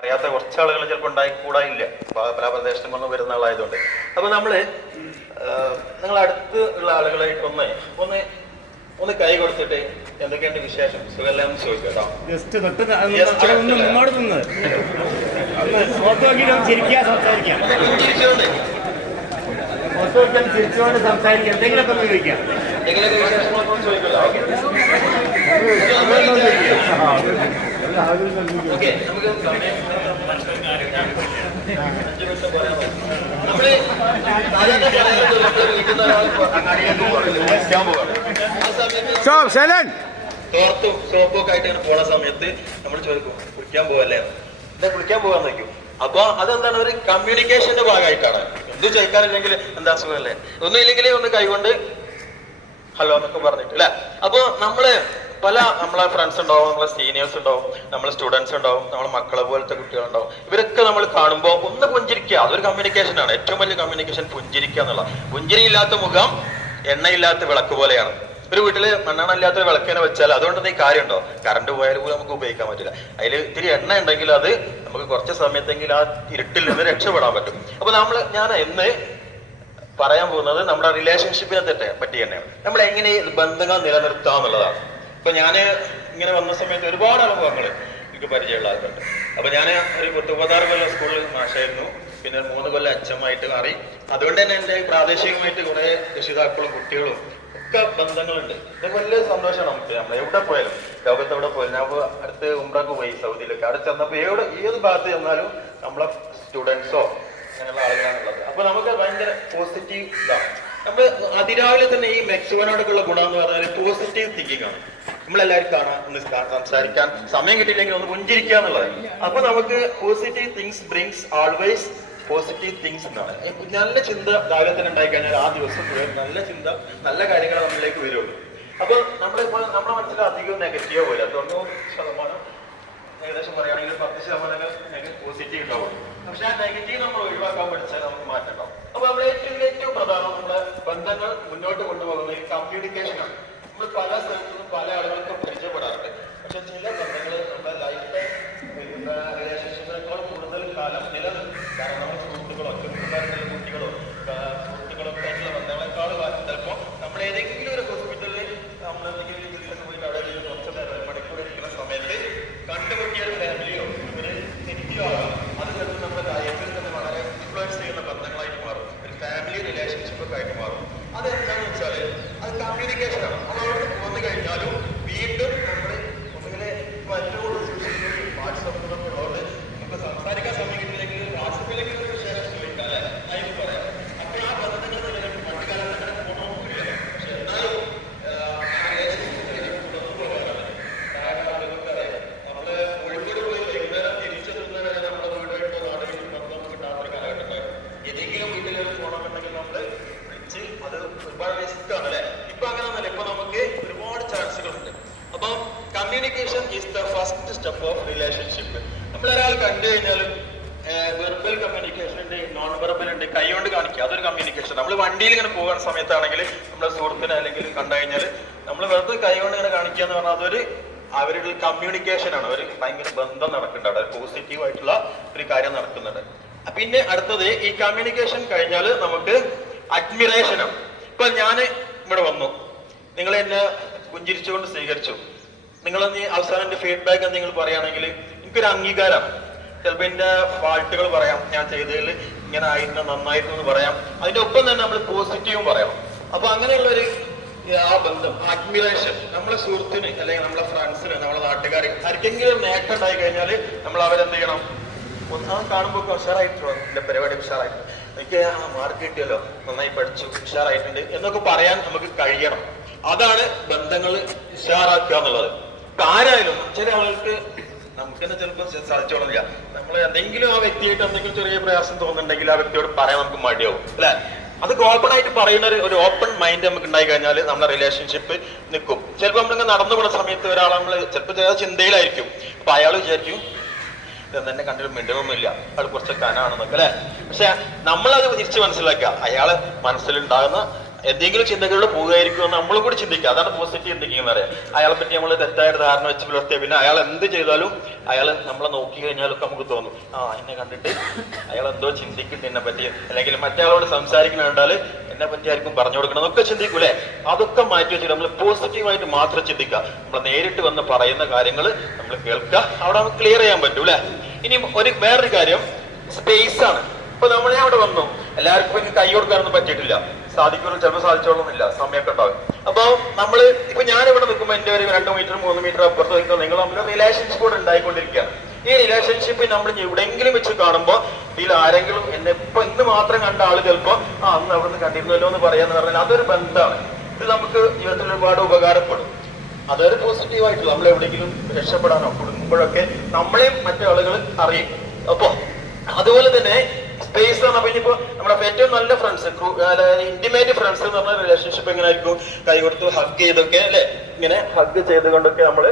അറിയാത്ത കുറച്ച് ആളുകൾ ചിലപ്പോൾ ഉണ്ടായിക്കൂടായില്ല, പല പ്രദേശത്തും വന്ന് വരുന്ന ആളായതുകൊണ്ട്. അപ്പൊ നിങ്ങൾ അടുത്ത് ഉള്ള ആളുകളായിട്ട് ഒന്ന് കൈ കൊടുത്തിട്ട് എന്തൊക്കെയുണ്ട് വിശേഷം, സുഖമെല്ലാം ചോദിക്കാം കേട്ടോ. ചിരിച്ചുകൊണ്ട് സംസാരിക്കാം, എന്തെങ്കിലുമൊക്കെ ഒന്ന് ചോദിക്കാം. ഓക്കെ, നമുക്ക് തോർത്തും സോപ്പും ഒക്കെ ആയിട്ട് ഇങ്ങനെ പോണ സമയത്ത് നമ്മൾ ചോദിക്കും കുളിക്കാൻ പോവല്ലേ, എന്താ കുളിക്കാൻ പോവാൻ നോക്കും. അപ്പൊ അതെന്താണ്, ഒരു കമ്മ്യൂണിക്കേഷന്റെ ഭാഗമായിട്ടാണ്. എന്ത് ചോദിക്കാനില്ലെങ്കിൽ എന്താ സുഖമല്ലേ, ഒന്നും ഇല്ലെങ്കിൽ ഒന്ന് കൈകൊണ്ട് ഹലോ എന്നൊക്കെ പറഞ്ഞിട്ട് അല്ലെ. അപ്പൊ നമ്മളെ ഫ്രണ്ട്സ് ഉണ്ടാവും, നമ്മളെ സീനിയേഴ്സ് ഉണ്ടാവും, നമ്മളെ സ്റ്റുഡൻസ് ഉണ്ടാവും, നമ്മളെ മക്കളെ പോലത്തെ കുട്ടികളുണ്ടാവും. ഇവരൊക്കെ നമ്മൾ കാണുമ്പോൾ ഒന്ന് പുഞ്ചിരിക്കുക, അതൊരു കമ്മ്യൂണിക്കേഷൻ ആണ്. ഏറ്റവും വലിയ കമ്മ്യൂണിക്കേഷൻ പുഞ്ചിരിക്കുക എന്നുള്ള. പുഞ്ചിരിയില്ലാത്ത മുഖം എണ്ണയില്ലാത്ത വിളക്ക് പോലെയാണ്. ഒരു വീട്ടില് മണ്ണെണ്ണ ഇല്ലാത്ത വിളക്കിനെ വെച്ചാൽ അതുകൊണ്ട് ഈ കാര്യമുണ്ടോ? കറണ്ട് പോയാലും പോലും നമുക്ക് ഉപയോഗിക്കാൻ പറ്റില്ല. അതിൽ ഇത്തിരി എണ്ണ ഉണ്ടെങ്കിൽ അത് നമുക്ക് കുറച്ച് സമയത്തെങ്കിൽ ആ ഇരുട്ടിൽ നിന്ന് രക്ഷപ്പെടാൻ പറ്റും. അപ്പൊ ഞാൻ ഇന്ന് പറയാൻ പോകുന്നത് നമ്മുടെ റിലേഷൻഷിപ്പിനെ പറ്റി തന്നെയാണ്. നമ്മൾ എങ്ങനെ ബന്ധങ്ങൾ നിലനിർത്താം എന്നുള്ളതാണ്. ഇപ്പൊ ഞാന് ഇങ്ങനെ വന്ന സമയത്ത് ഒരുപാട് അനുഭവങ്ങൾ എനിക്ക് പരിചയമുള്ള ആൾക്കുണ്ട്. അപ്പൊ ഞാൻ ഒരു 36 കൊല്ലം സ്കൂളിൽ മാഷായിരുന്നു, പിന്നെ 3 കൊല്ലം അച്ഛമായിട്ട് മാറി. അതുകൊണ്ട് തന്നെ എന്റെ പ്രാദേശികമായിട്ട് കുറെ രക്ഷിതാക്കളും കുട്ടികളും ഒക്കെ ബന്ധങ്ങളുണ്ട്. ഇത് വലിയ സന്തോഷമാണ് നമുക്ക്. നമ്മൾ എവിടെ പോയാലും, ലോകത്ത് എവിടെ പോയാലും, ഞാൻ അടുത്ത് ഉംറക്ക് പോയി സൗദിയിലൊക്കെ. അവിടെ ചെന്നപ്പോ ഏത് ഭാഗത്ത് ചെന്നാലും നമ്മളെ സ്റ്റുഡൻസോ അങ്ങനെയുള്ള ആളുകളാണുള്ളത്. അപ്പൊ നമുക്ക് ഭയങ്കര പോസിറ്റീവ് ഇതാണ്. നമ്മൾ അതിരാവിലെ തന്നെ ഈ മെക്സിവനോടൊക്കെയുള്ള ഗുണം എന്ന് പറഞ്ഞാൽ പോസിറ്റീവ് തിങ്കിങ് ആണ്. നമ്മളെല്ലാവരും കാണാൻ, ഒന്ന് സംസാരിക്കാൻ സമയം കിട്ടിയില്ലെങ്കിൽ ഒന്ന് പുഞ്ചിരിക്കുക എന്നുള്ളത്. അപ്പൊ നമുക്ക് positive things brings always positive things എന്നാണ്. നല്ല ചിന്ത രാവിലെ തന്നെ ഉണ്ടായി കഴിഞ്ഞാൽ ആ ദിവസം മുഴുവൻ നല്ല ചിന്ത, നല്ല കാര്യങ്ങൾ നമ്മളിലേക്ക് വരുള്ളൂ. അപ്പൊ നമ്മളിപ്പോൾ നമ്മുടെ മനസ്സിൽ അധികം നെഗറ്റീവ് പോലെ 90% ഏകദേശം പറയുകയാണെങ്കിൽ 10% പോസിറ്റീവ് ഉണ്ടാവും. പക്ഷെ ആ നെഗറ്റീവ് നമ്മൾ ഒഴിവാക്കാൻ പഠിച്ചാൽ നമുക്ക് മാറ്റം ഉണ്ടാവും. അപ്പൊ നമ്മുടെ ഏറ്റവും പ്രധാനം നമ്മുടെ ബന്ധങ്ങൾ മുന്നോട്ട് കൊണ്ടുപോകുന്നത് ഈ കമ്മ്യൂണിക്കേഷൻ ആണ്. നമ്മൾ പല സ്ഥലത്തുനിന്നും പല ആളുകൾക്കും പരിചയപ്പെടാറുണ്ട്. പക്ഷെ ചില ബന്ധങ്ങൾ നമ്മുടെ ലൈഫിലെ റിലേഷൻഷിപ്പിനേക്കാൾ കൂടുതൽ കാലം നിലനിൽക്കും. കാരണം നമ്മുടെ സുഹൃത്തുക്കളോ ചെറുപ്പക്കാരുടെ കുട്ടികളോ സുഹൃത്തുക്കളൊക്കെ ആയിട്ടുള്ള ബന്ധങ്ങളെക്കാൾ കാലം ചിലപ്പോൾ നമ്മൾ ഏതെങ്കിലും ഒരു ഹോസ്പിറ്റലിൽ നമ്മൾ എന്തെങ്കിലും ചികിത്സ പോയിട്ട് അവിടെ കുറച്ച് നേരം മണിക്കൂർ ഇരിക്കുന്ന സമയത്ത് കണ്ടുമുട്ടിയ ഒരു ഫാമിലിയോ ഒരു വ്യക്തിയോ ആകാം. അത് ചിലപ്പോൾ നമ്മുടെ ലൈഫിൽ തന്നെ വളരെ ഇൻഫ്ലുവൻസ് ചെയ്യുന്ന ബന്ധങ്ങളായിട്ട് മാറും. ഒരു ഫാമിലി റിലേഷൻഷിപ്പ് ഒക്കെ ആയിട്ട് മാറും. അതെന്താണെന്ന് വെച്ചാൽ അത് കമ്മ്യൂണിക്കേഷൻ ആണ്. നമ്മളവിടെ പോന്നു കഴിഞ്ഞാലും വീണ്ടും നമ്മൾ ഒന്നുകിലെ ഏറ്റവും കൂടുതൽ വാട്സപ്പിലൊക്കെ ഉള്ളതുകൊണ്ട് നമുക്ക് സംസാരിക്കാൻ സമയം കിട്ടില്ലെങ്കിൽ വാട്സപ്പിലേക്ക് ഷെയർ ചോദിക്കാം അല്ലെ, അതിന് പറയാം. അപ്പൊ ആ ബന്ധങ്ങൾ നിലനിൽക്കും. മറ്റു കാലത്ത് അങ്ങനെ പോകണമെന്നില്ല. പക്ഷെ എന്നാലും നമ്മള് കോഴിക്കോട് പോയി വൈകുന്നേരം തിരിച്ചു നിന്നവരെ നമ്മുടെ വീടുമായിട്ടോ നാടുകളിൽ ബന്ധം കിട്ടാത്തൊരു കാലഘട്ടമായിരുന്നു. ഏതെങ്കിലും വീട്ടിലേക്ക് പോകണമെന്നുണ്ടെങ്കിൽ നമ്മള് വിളിച്ച് അത് ഒരുപാട് റിസ്ക് ആണ് അല്ലെ. ഇപ്പൊ അങ്ങനെയൊന്നുമല്ല. ഇപ്പൊ നമുക്ക് ഒരുപാട് ചാൻസുകളുണ്ട്. അപ്പം communication is the first step of relationship. നമ്മളൊരാൾ കണ്ടു കഴിഞ്ഞാലും വെർബൽ കമ്മ്യൂണിക്കേഷൻ ഉണ്ട്, നോൺ വെർബൽ ഉണ്ട്. കൈകൊണ്ട് കാണിക്കുക, അതൊരു കമ്മ്യൂണിക്കേഷൻ. നമ്മൾ വണ്ടിയിൽ ഇങ്ങനെ പോകുന്ന സമയത്താണെങ്കിൽ നമ്മുടെ സുഹൃത്തിനെ അല്ലെങ്കിൽ കണ്ടു കഴിഞ്ഞാൽ നമ്മൾ വെറുതെ കൈകൊണ്ട് ഇങ്ങനെ കാണിക്കുക എന്ന് പറഞ്ഞാൽ അതൊരു അവരുടെ കമ്മ്യൂണിക്കേഷൻ ആണ്. ഒരു ഭയങ്കര ബന്ധം നടക്കുന്നുണ്ട് അവിടെ, പോസിറ്റീവ് ആയിട്ടുള്ള ഒരു കാര്യം നടക്കുന്നുണ്ട്. പിന്നെ അടുത്തത് ഈ കമ്മ്യൂണിക്കേഷൻ കഴിഞ്ഞാൽ നമുക്ക് അഡ്മിറേഷൻ ആണ്. ഇപ്പൊ ഞാൻ ഇവിടെ വന്നു, നിങ്ങൾ എന്നെ പുഞ്ചിരിച്ചുകൊണ്ട് സ്വീകരിച്ചു. നിങ്ങളൊന്ന് അവസാനം എന്റെ ഫീഡ്ബാക്ക് നിങ്ങൾ പറയുകയാണെങ്കിൽ എനിക്കൊരു അംഗീകാരം. ചിലപ്പോൾ എന്റെ ഫാൾട്ടുകൾ പറയാം, ഞാൻ ചെയ്തതിൽ ഇങ്ങനെ ആയിരുന്നു, നന്നായിരുന്നു എന്ന് പറയാം. അതിന്റെ ഒപ്പം തന്നെ നമ്മൾ പോസിറ്റീവും പറയാം. അപ്പൊ അങ്ങനെയുള്ളൊരു ആ ബന്ധം, അഡ്മിറേഷൻ, നമ്മളെ സുഹൃത്തിന് അല്ലെങ്കിൽ നമ്മളെ ഫ്രണ്ട്സിന്, നമ്മളെ നാട്ടുകാർക്ക് ആർക്കെങ്കിലും ഒരു നേട്ടം ഉണ്ടായി കഴിഞ്ഞാൽ നമ്മൾ അവരെന്ത് ചെയ്യണം? കാണുമ്പോൾ ഉഷാറായിട്ടോ, എന്റെ പരിപാടി ഉഷാറായിട്ട്, എനിക്ക് മാർക്ക് കിട്ടിയല്ലോ, നന്നായി പഠിച്ചു, ഉഷാറായിട്ടുണ്ട് എന്നൊക്കെ പറയാൻ നമുക്ക് കഴിയണം. അതാണ് ബന്ധങ്ങൾ ഉഷാറാക്കുക എന്നുള്ളത്. ഇപ്പൊ ആരായാലും ചില ആളുകൾക്ക് നമുക്ക് തന്നെ ചിലപ്പോൾ സാധിച്ചോളുന്നില്ല. നമ്മൾ എന്തെങ്കിലും ആ വ്യക്തിയായിട്ട് എന്തെങ്കിലും ചെറിയ പ്രയാസം തോന്നുന്നുണ്ടെങ്കിൽ ആ വ്യക്തിയോട് പറയാൻ നമുക്ക് മടിയാവും അല്ലെ. അത് ഓപ്പൺ ആയിട്ട് പറയുന്ന ഒരു ഓപ്പൺ മൈൻഡ് നമുക്ക് ഉണ്ടായി കഴിഞ്ഞാൽ നമ്മുടെ റിലേഷൻഷിപ്പ് നിൽക്കും. ചിലപ്പോൾ നമ്മളിങ്ങനെ നടന്നു പോകുന്ന സമയത്ത് ഒരാൾ നമ്മൾ ചിലപ്പോൾ ചില ചിന്തയിലായിരിക്കും. അപ്പൊ അയാൾ വിചാരിക്കും ഇതെന്നെ കണ്ടിട്ട് മിണ്ടൊന്നുമില്ല, അയാൾ കുറച്ച് കനാണെന്നൊക്കെ അല്ലെ. പക്ഷെ നമ്മളത് തിരിച്ച് മനസ്സിലാക്കുക, അയാളെ മനസ്സിലുണ്ടാകുന്ന എന്തെങ്കിലും ചിന്തകളിലൂടെ പോകുമായിരിക്കും എന്ന് നമ്മളും കൂടി ചിന്തിക്കുക. അതാണ് പോസിറ്റീവ് തിങ്കിങ് എന്ന് പറയാം. അയാളെ പറ്റി നമ്മൾ തെറ്റായ ധാരണ വെച്ച് പുലർത്തിയ പിന്നെ അയാൾ എന്ത് ചെയ്താലും അയാൾ നമ്മളെ നോക്കി കഴിഞ്ഞാലൊക്കെ നമുക്ക് തോന്നും, എന്നെ കണ്ടിട്ട് അയാൾ എന്തോ ചിന്തിക്കുന്നുണ്ട് എന്നെ പറ്റി, അല്ലെങ്കിൽ മറ്റയാളോട് സംസാരിക്കുന്ന കണ്ടാൽ എന്നെ പറ്റി ആയിരിക്കും പറഞ്ഞു കൊടുക്കണം എന്നൊക്കെ ചിന്തിക്കൂലേ. അതൊക്കെ മാറ്റി വെച്ചിട്ട് നമ്മൾ പോസിറ്റീവായിട്ട് മാത്രം ചിന്തിക്കുക. നമ്മൾ നേരിട്ട് വന്ന് പറയുന്ന കാര്യങ്ങൾ നമ്മൾ കേൾക്കുക, അവിടെ നമുക്ക് ക്ലിയർ ചെയ്യാൻ പറ്റൂ അല്ലെ. ഇനി വേറൊരു കാര്യം സ്പേസ് ആണ്. ഇപ്പൊ നമ്മളെ അവിടെ വന്നു, എല്ലാവർക്കും എനിക്ക് കൈ കൊടുക്കാനൊന്നും പറ്റിയിട്ടില്ല, സാധിക്കുള്ളൂ, ചിലപ്പോൾ സാധിച്ചോളന്നില്ല, സമയമൊക്കെ ഉണ്ടാവും. അപ്പൊ നമ്മള് ഇപ്പൊ ഞാനിവിടെ നിൽക്കുമ്പോൾ എന്റെ ഒരു 2 മീറ്റർ 3 മീറ്റർ അപ്പുറത്ത് നിൽക്കുമ്പോൾ നിങ്ങൾ നമ്മൾ റിലേഷൻഷിപ്പ് കൂടെ ഉണ്ടായിക്കൊണ്ടിരിക്കുകയാണ്. ഈ റിലേഷൻഷിപ്പ് നമ്മൾ എവിടെയെങ്കിലും വെച്ച് കാണുമ്പോൾ ഇതിൽ ആരെങ്കിലും എന്നെ ഇപ്പൊ ഇന്ന് മാത്രം കണ്ട ആള് ചിലപ്പോ അന്ന് അവിടെ നിന്ന് കണ്ടിരുന്നല്ലോ എന്ന് പറയാന്ന് പറഞ്ഞാൽ അതൊരു ബന്ധമാണ്. ഇത് നമുക്ക് ജീവിതത്തിൽ ഒരുപാട് ഉപകാരപ്പെടും. അതൊരു പോസിറ്റീവായിട്ടുള്ള നമ്മൾ എവിടെയെങ്കിലും രക്ഷപ്പെടാനോ കുടുങ്ങുമ്പോഴൊക്കെ നമ്മളെയും മറ്റാളുകൾ അറിയും. അപ്പൊ അതുപോലെ തന്നെ സ്പേസ് എന്ന് പറഞ്ഞാൽ ഇപ്പൊ നമ്മുടെ ഏറ്റവും നല്ല ഫ്രണ്ട്സ്, ഇന്റിമേറ്റ് ഫ്രണ്ട്സ് എന്ന് പറഞ്ഞ റിലേഷൻഷിപ്പ് എങ്ങനെ ആയിരിക്കും? കൈ കൊടുത്ത് ഹഗ് ചെയ്തൊക്കെ അല്ലെ, ഇങ്ങനെ ഹഗ് ചെയ്തുകൊണ്ടൊക്കെ നമ്മള്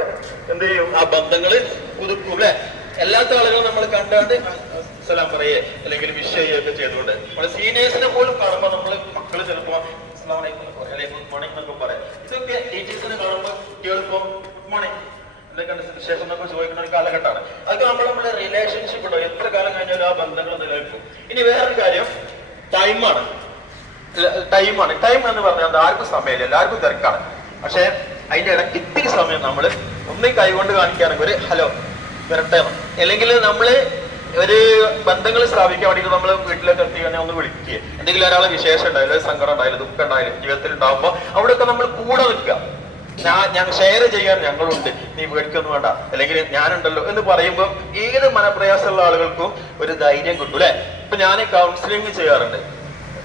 എന്ത് ചെയ്യും? ആ ബന്ധങ്ങള് പുതുക്കും അല്ലെ. എല്ലാത്ത ആളുകളും നമ്മൾ കണ്ടാണ്ട് സലാം പറയേ അല്ലെങ്കിൽ വിഷ് ചെയ്യുകയൊക്കെ ചെയ്തുകൊണ്ട് നമ്മള് സീനിയേഴ്സിനെ പോലും കാണുമ്പോൾ നമ്മള് മക്കള് ചിലപ്പോ അസ്സലാമു അലൈക്കും അല്ലെങ്കിൽ ഗുഡ് മോർണിംഗ് എന്നൊക്കെ പറയാം. ഇതൊക്കെ ടീച്ചേഴ്സിനെ കാണുമ്പോൾ കുട്ടികളിപ്പം ഗുഡ് മോർണിംഗ് ശേഷം എന്നൊക്കെ ചോദിക്കുന്ന ഒരു കാലഘട്ടമാണ്. അതൊക്കെ നമ്മുടെ റിലേഷൻഷിപ്പ് ഉണ്ടോ, എത്ര കാലം കഴിഞ്ഞാലും ആ ബന്ധങ്ങൾ നിലനിൽക്കും. ഇനി വേറൊരു കാര്യം ടൈമാണ്. ടൈം എന്ന് പറഞ്ഞാൽ ആർക്കും സമയമില്ല, എല്ലാവർക്കും തിരക്കാണ്. പക്ഷെ അതിന്റെ ഇടയ്ക്ക് ഇത്തിരി സമയം നമ്മൾ ഒന്നും കൈകൊണ്ട് കാണിക്കുകയാണെങ്കിൽ ഒരു ഹലോ വരട്ടെ, അല്ലെങ്കിൽ നമ്മള് ഒരു ബന്ധങ്ങൾ സ്ഥാപിക്കാൻ വേണ്ടിയിട്ട് നമ്മൾ വീട്ടിലേക്ക് എത്തി കഴിഞ്ഞാൽ ഒന്ന് വിളിക്കുക. എന്തെങ്കിലും ഒരാളെ വിശേഷം ഉണ്ടായാലും സങ്കടം ഉണ്ടായാലും ദുഃഖം ഉണ്ടായാലും ജീവിതത്തിൽ ഉണ്ടാകുമ്പോൾ അവിടെയൊക്കെ നമ്മൾ കൂടെ നിൽക്കുക. ഞാൻ ഷെയർ ചെയ്യാൻ ഞങ്ങളുണ്ട്, നീ പേടിക്കൊന്നും വേണ്ട, അല്ലെങ്കിൽ ഞാനുണ്ടല്ലോ എന്ന് പറയുമ്പോൾ ഏത് മനപ്രയാസമുള്ള ആളുകൾക്കും ഒരു ധൈര്യം കിട്ടും അല്ലെ. ഇപ്പൊ ഞാൻ കൗൺസിലിംഗ് ചെയ്യാറുണ്ട്,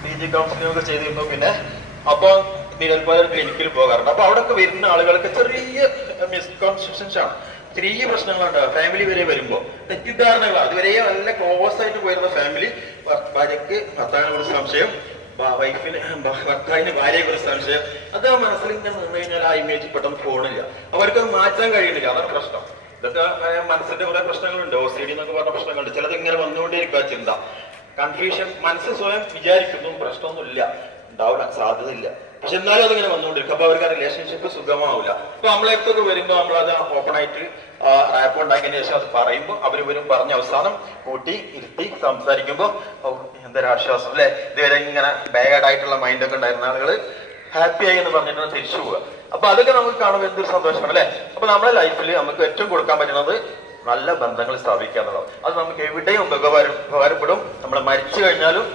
PG കൗൺസിലിംഗ് ഒക്കെ ചെയ്തിരുന്നു. പിന്നെ അപ്പൊ നിരൽപാലം ക്ലിനിക്കിൽ പോകാറുണ്ട്. അപ്പൊ അവിടെയൊക്കെ വരുന്ന ആളുകൾക്ക് ചെറിയ മിസ്കൺസെപ്ഷൻസ് ആണ്, ചെറിയ പ്രശ്നങ്ങളുണ്ടാകും. ഫാമിലി വരെ വരുമ്പോ തെറ്റിദ്ധാരണകൾ, അതുവരെ നല്ല ക്ലോസ് ആയിട്ട് പോയിരുന്ന ഫാമിലി, ഭാര്യക്ക് ഭർത്താവിനെ കുറിച്ച് സംശയം, വൈഫിന് ഭർത്താവിന് ഭാര്യയെ കുറിച്ച് സംശയം, അത് ആ മനസ്സിൽ ഇങ്ങനെ നിന്ന് കഴിഞ്ഞാൽ ആ ഇമേജ് പെട്ടെന്ന് പോണില്ല, അവർക്ക് മാറ്റാൻ കഴിയുന്നില്ല. അതാണ് പ്രശ്നം. ഇതൊക്കെ മനസ്സിന്റെ കുറെ പ്രശ്നങ്ങളുണ്ട്, OCD എന്നൊക്കെ പറഞ്ഞ പ്രശ്നങ്ങളുണ്ട്. ചിലത് ഇങ്ങനെ വന്നുകൊണ്ടേയിരിക്കുക ചിന്ത, കൺഫ്യൂഷൻ. മനസ്സ് സ്വയം വിചാരിക്കുന്നു പ്രശ്നമൊന്നുമില്ല, ഉണ്ടാവില്ല, സാധ്യതയില്ല, പക്ഷെ എന്നാലും അതിങ്ങനെ വന്നുകൊണ്ടിരിക്കും. അപ്പൊ അവർക്ക് ആ റിലേഷൻഷിപ്പ് സുഖമാവില്ല. അപ്പൊ നമ്മളെടുത്തൊക്കെ വരുമ്പോൾ നമ്മളത് ഓപ്പൺ ആയിട്ട് റാപ്പ് ഉണ്ടാക്കിയതിന് ശേഷം അത് പറയുമ്പോൾ അവരും പറഞ്ഞ അവസാനം കൂട്ടി ഇരുത്തി സംസാരിക്കുമ്പോൾ എന്തൊരാശ്വാസം അല്ലെ. ഇതുവരെ ഇങ്ങനെ ബാഡ് ആയിട്ടുള്ള മൈൻഡൊക്കെ ഉണ്ടായിരുന്ന ആളുകൾ ഹാപ്പി ആയി എന്ന് പറഞ്ഞിട്ടാണ് തിരിച്ചു പോവുക. അപ്പൊ അതൊക്കെ നമുക്ക് കാണുമ്പോൾ എന്തൊരു സന്തോഷമാണ് അല്ലെ. അപ്പൊ നമ്മുടെ ലൈഫിൽ നമുക്ക് ഏറ്റവും കൊടുക്കാൻ പറ്റുന്നത് നല്ല ബന്ധങ്ങൾ സ്ഥാപിക്കുക എന്നുള്ളത്. അത് നമുക്ക് എവിടെയും ഉപകാരപ്പെടും. നമ്മൾ മരിച്ചു കഴിഞ്ഞാലും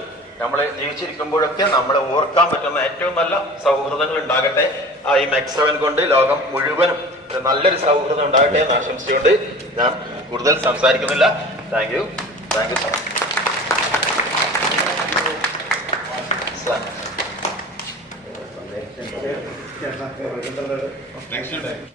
നമ്മൾ ജീവിച്ചിരിക്കുമ്പോഴൊക്കെ നമ്മളെ ഓർക്കാൻ പറ്റുന്ന ഏറ്റവും നല്ല സൗഹൃദങ്ങൾ ഉണ്ടാകട്ടെ. ഈ MEX7 കൊണ്ട് ലോകം മുഴുവനും നല്ലൊരു സൗഹൃദം ഉണ്ടാകട്ടെ എന്ന് ആശംസിച്ചുകൊണ്ട് ഞാൻ കൂടുതൽ സംസാരിക്കുന്നില്ല. Thank you so much.